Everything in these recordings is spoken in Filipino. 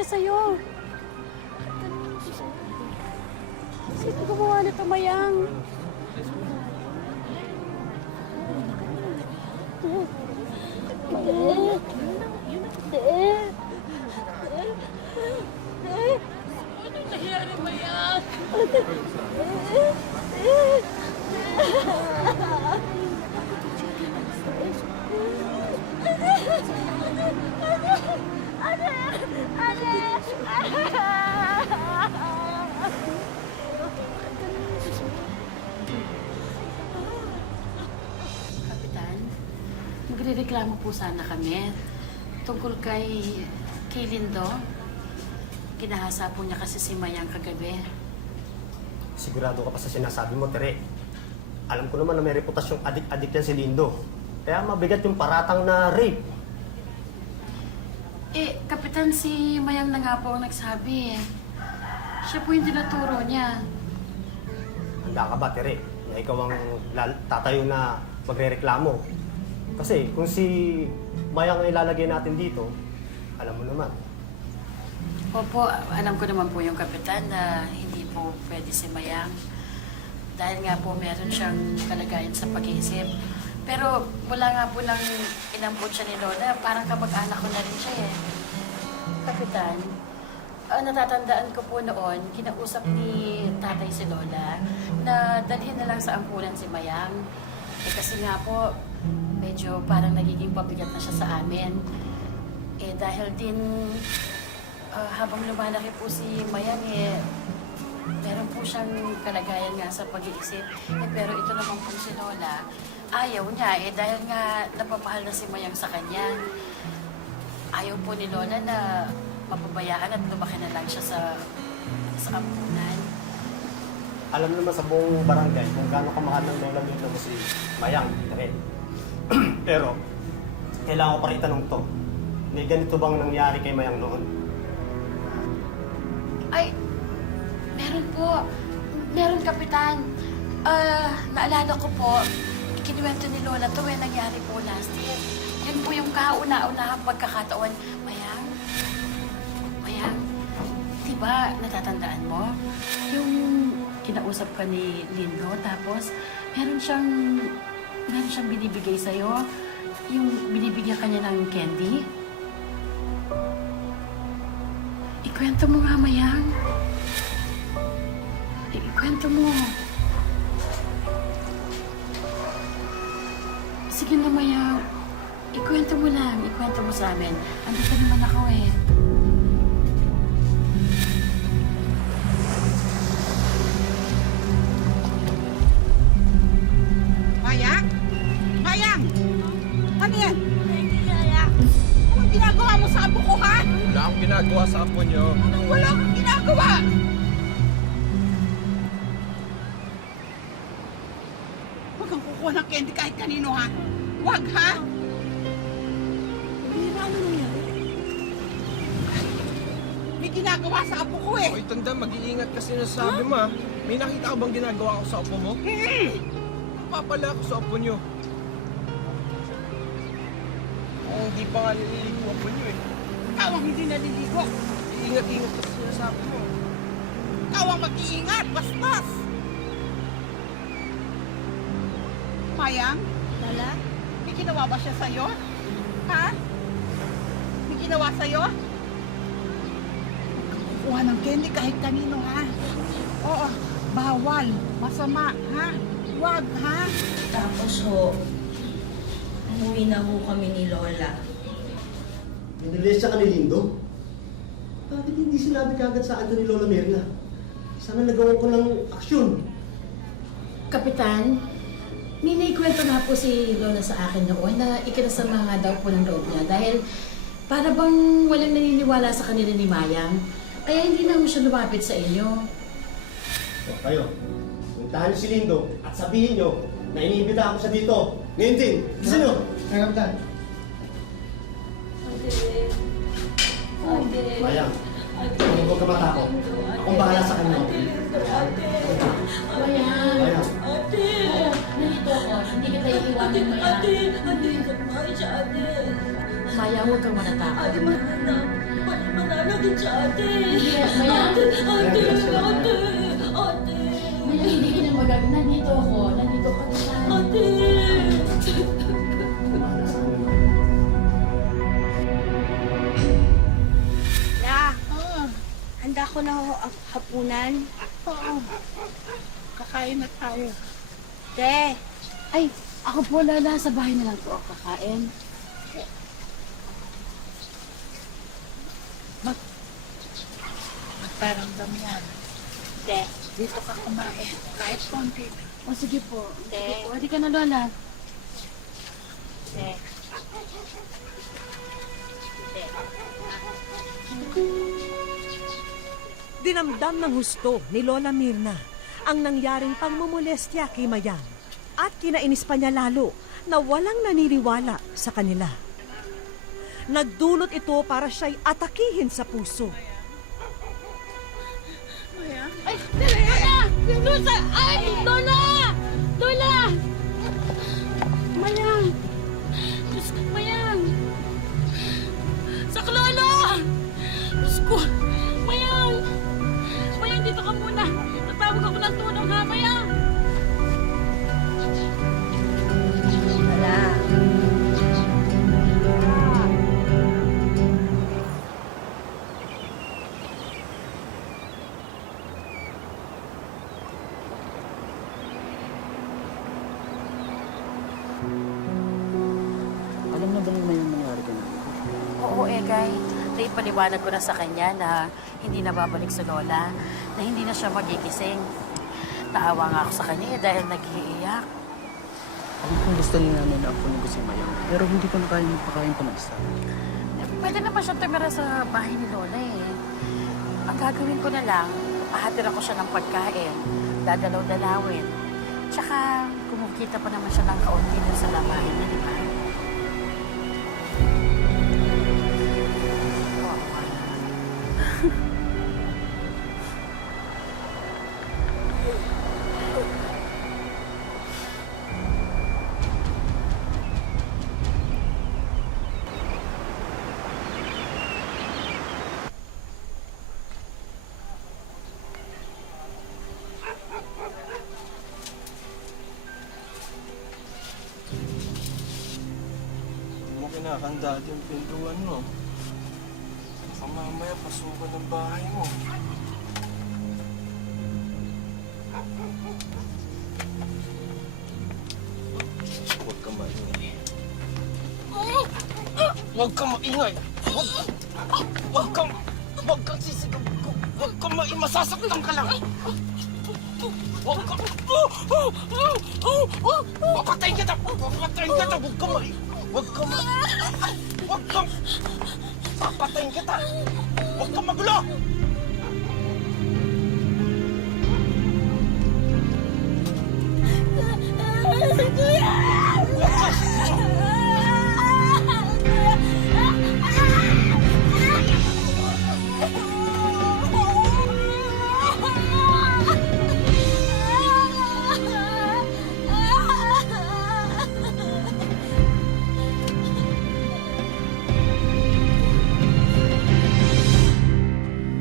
nangyari sa'yo? Sino gumawa nito, Mayang? Anong nangyari, Mayang? Kapitan, magrereklamo po sana kami tungkol kay Lindo. Ginahasa po niya kasi si Mayang kagabi. Sigurado ka pa sa sinasabi mo, Tere. Alam ko naman na may reputasyong adik-adik yan si Lindo. Kaya mabigat yung paratang na rape. Kapitan, si Mayang na nga po ang nagsabi eh. Siya po yung tinuturo niya. Handa ka ba, Tere, na ikaw ang tatayo na magre-reklamo? Kasi kung si Mayang ang ilalagay natin dito, alam mo naman. Opo, alam ko naman po yung kapitan na hindi po pwede si Mayang. Dahil nga po meron siyang kalagayan sa pag-iisip. Pero mula nga po nang inampot siya ni Lola, parang kamag-anak ko na rin siya eh. Kapitan, natatandaan ko po noon, kinausap ni tatay si Lola na dalhin na lang sa ampunan si Mayang. Kasi nga po, medyo parang nagiging pabigat na siya sa amin. Dahil din habang lumalaki po si Mayang meron po siyang kalagayan nga sa pag-iisip. Pero ito naman po si Lola, ayaw niya dahil nga napamahal na si Mayang sa kanya. Ayaw po ni Lola na mapabayaan at lumaki na lang siya sa ampunan. Alam naman sa buong barangay kung gaano kamahal ng lola nito mo si Mayang, Tere. Pero, kailangan ko pa rin itanong to. May ganito bang nangyari kay Mayang noon? Ay, meron po. Meron, Kapitan. Naalala ko po, ikinuwento ni Lola to nangyari po last year. Yun po yung kauna-unahang pagkakataon. Mayang, diba natatandaan mo? Yung kinausap ka ni Lindo, tapos meron siyang binibigay sa'yo. Yung binibigyan ka niya ng candy. Ikwento mo nga, Mayang. Ikwento mo. Sige na, Mayang. Ikwento mo lang. Ikwento mo sa amin. Andito naman ako eh. Mayang? Mayang! Ano yan? Anong ginagawa mo sa apo ko, ha? Wala akong ginagawa sa apo niyo. Anong wala kang ginagawa? Huwag kang kukuha ng candy kahit kanino, ha? Huwag, ha? Bira, ano nangyari? May ginagawa sa apo ko, eh. Hoy, tanda, mag-iingat kasi nasabi mo, ha? May nakita ka bang ginagawa ko sa apo mo? Papala ako sa apo niyo. Hindi pa nga nililigo apo niyo, eh. Ikaw ang hindi naliligo. Iingat-ingat kasi sinasabi mo. Ikaw ang mag-iingat, bastos! Mayang? Lala? May ginawa ba siya sa'yo? Ha? May ginawa sa'yo? Kuha ng candy kahit kanino, ha? Oo, bawal. Masama, ha? Huwag, ha? Tapos ho, umuwi na ho kami ni Lola. Nilis siya ka ni Lindo? Bakit hindi sinabi kagad sa akin ni Lola Mirna? Sana nagawa ko ng aksyon. Kapitan, may naikwento na po si Lola sa akin noon na ikinasama nga daw po ng loob niya dahil para bang walang naniniwala sa kanila ni Mayang. Kaya hindi na mo siya lumapit sa inyo. So, kayo, puntahan niyo si Lindo at sabihin niyo na iniimbita ako siya dito. Ngayon din, gusto niyo? Kaya kapitan. Mayang, huwag ka matakot. Akong bahala sa kanya. Mayang! Mayang. Nandito ako. Hindi kita iiwanan, Mayang. Mayang, huwag kang manatakot. mananakit sa ate. Mayang? Ate. Mayang, hindi ka na magagana. Nandito ako. Nandito ka na. Ate. La, handa ko na ho ang hapunan. Oo. Kakain na tayo. Te, Ay, ako po Lola. Sa bahay na lang po ako kakain. Magparamdam yan. te, Dito ka kumain. Kahit konti. O sige po. Sige Te. po. Hindi ka na Lola. te. Te. Dinamdam ng husto ni Lola Mirna ang nangyaring pagmumolestya kay Mayang at kinainis pa niya lalo na walang naniniwala sa kanila. Nagdulot ito para siya'y atakihin sa puso. Ay, Lola! Lola! Ay, Lola! Lola! Mayang! Diyos ko, Mayang! Saklolo! Diyos ko! Mayang! Mayang, dito ka muna. Tatawag ako ng tulong ha, Mayang! Wala. Alam na ba naman yung nangyari ka na? Oo, Egay. Naipaliwanag ko na sa kanya na hindi na babalik si Lola, na hindi na siya magigising. Naawa nga ako sa kanya dahil nag-iiyak. Alam kong gusto niya namin na ako nung si Mayang, pero hindi ko na kaya magpakain pa mag-isa. Pwede naman siya tumira sa bahay ni Lola eh. Ang gagawin ko na lang, pahatira ko siya ng pagkain, dadalaw-dalawin. Tsaka, kumukita pa naman siya ng kaunti dun sa labahin niya, di ba? Hindi mo kinakanda yung pintuan mo. Baka mamaya pasukan ng bahay mo. Huwag ka maingay. Huwag ka maingay! Huwag kang sisigaw! Huwag ka maingay! Masasaktan ka lang! Huwag ka! Papatayin kita! Papatayin kita! Huwag ka maingay! Huwag ka maingay! Huwag kang... Papatayin kita! Huwag kang magulo!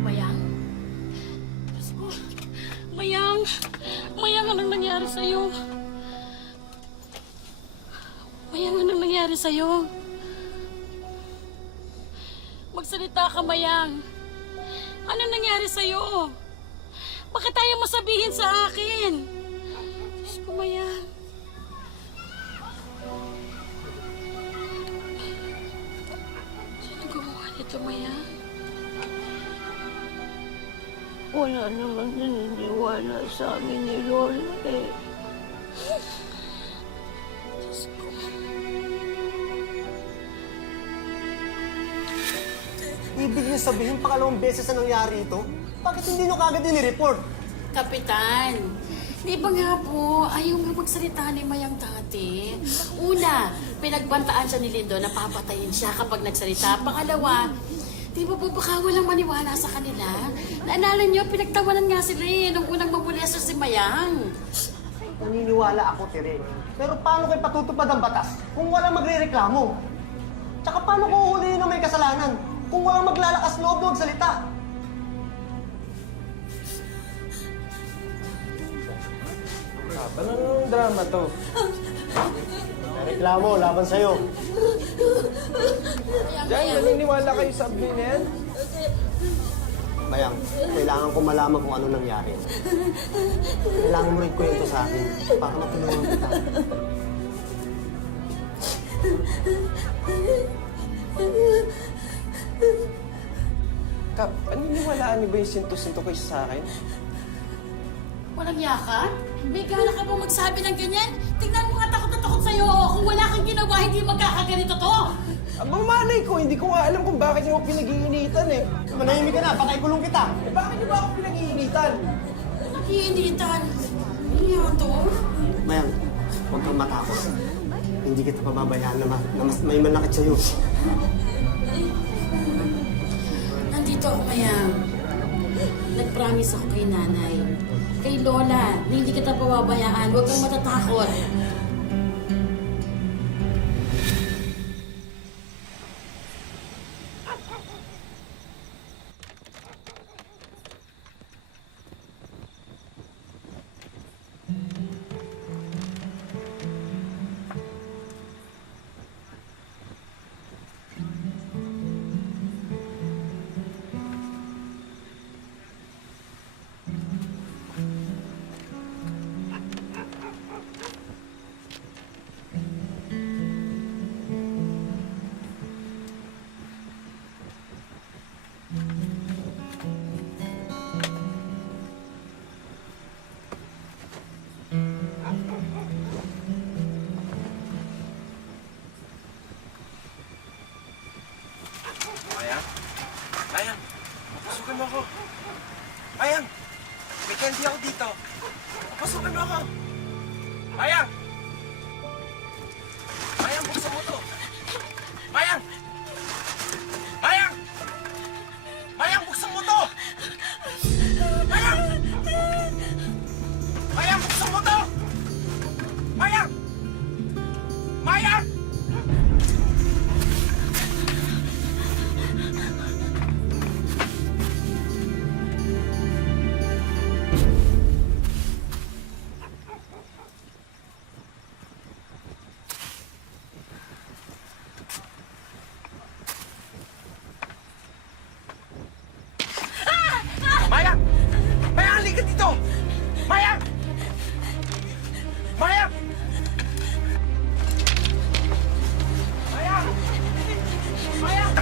Mayang? Diyos ko. Mayang! Mayang, anong nangyari sa'yo? Mayang, anong nangyari sa'yo? Magsalita ka, Mayang. Anong nangyari sa'yo? Bakit tayo mo sabihin sa akin? Diyos ko, Mayang. Sino gumawa nito, Mayang? Wala naman naniniwala sa amin ni Lola eh. Diyos ko. Ibig niyo sabihin, pangalawang beses na nangyari ito? Bakit hindi niyo kagad ini-report? Kapitan, di ba nga po, ayaw nga magsalita ni Mayang dati. Una, pinagbantaan siya ni Lindo na papatayin siya kapag nagsalita. Pangalawa, di ba po baka walang maniwala sa kanila? Naalala niyo, pinagtawanan nga sila eh, nung unang mamuleso si Mayang. Naniniwala ako, Tere. Pero paano kayo patutupad ang batas kung walang magre-reklamo? Tsaka paano ko uhulihin na may kasalanan? Kung walang maglalakas loob na magsalita. Haba na ng drama to. May reklamo laban sa'yo. Diyan, naniniwala kayo sa abli na yan? Mayang, kailangan ko malaman kung ano nangyari. Kailangan mo rin kwento sa akin para matulungan kita. Kap, naniniwalaan niyo ba yung sinto-sinto kayo sa akin? Walang yakan? May gana ka ba magsabi ng ganyan? Tingnan mo nga takot na takot sa'yo. Kung wala kang ginawa, hindi magkakaganito to. Aba, malay ko, hindi ko nga alam kung bakit niyo ako pinag-iinitan eh. Manahimik ka na, patay kulong kita. Eh, bakit niyo ba ako pinag-iinitan? Nakiinitan. Ano yan to? Mayang, huwag kang matakot. Hindi kita pababayaan na mas may manakit sa'yo. Nandito ako, Mayang. Nag-promise ako kay nanay. Kay Lola, na hindi kita pababayaan. Huwag kang matatakot. Mayang? Mayang! Pasukin mo ako! Mayang! May candy ako dito! Pasukin mo ako! Mayang! Mayang, buksan mo to! Mayang! Mayang! Mayang, buksan mo to! Mayang! Mayang, buksan mo to! Mayang! Mayang! Mayang! Mayang, halika dito! Mayang! Mayang! Mayang! Mayang!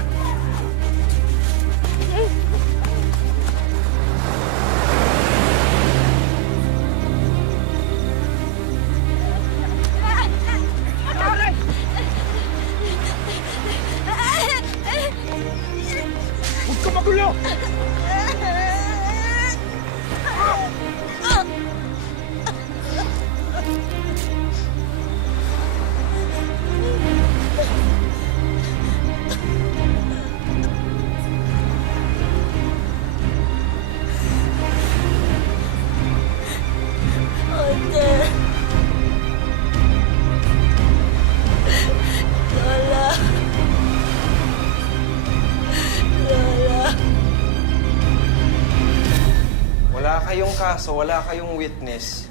Huwag ka magulo! Ate. Lola. Lola. Wala kayong kaso, wala kayong witness.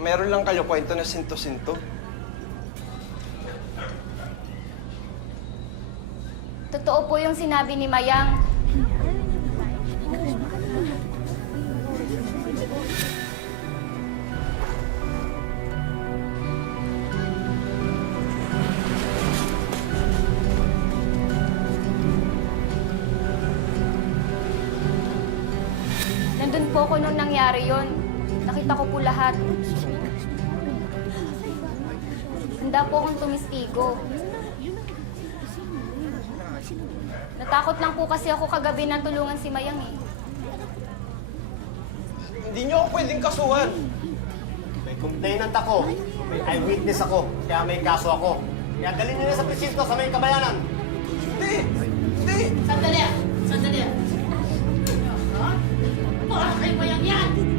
Meron lang kayo kwento na sinto-sinto. Totoo po yung sinabi ni Mayang. Nandun po ako nung nangyari yon. Nakita ko po lahat. Handa po akong tumistigo. Natakot lang po kasi ako kagabi na tulungan si Mayang eh. Hindi niyo ako pwedeng kasuhan. May complainant ako. May eyewitness ako. Kaya may kaso ako. Kaya dalhin niyo na sa presinto sa may kabayanan. Hindi! Hindi! Sandali! Sandali! Para kay Mayang yan!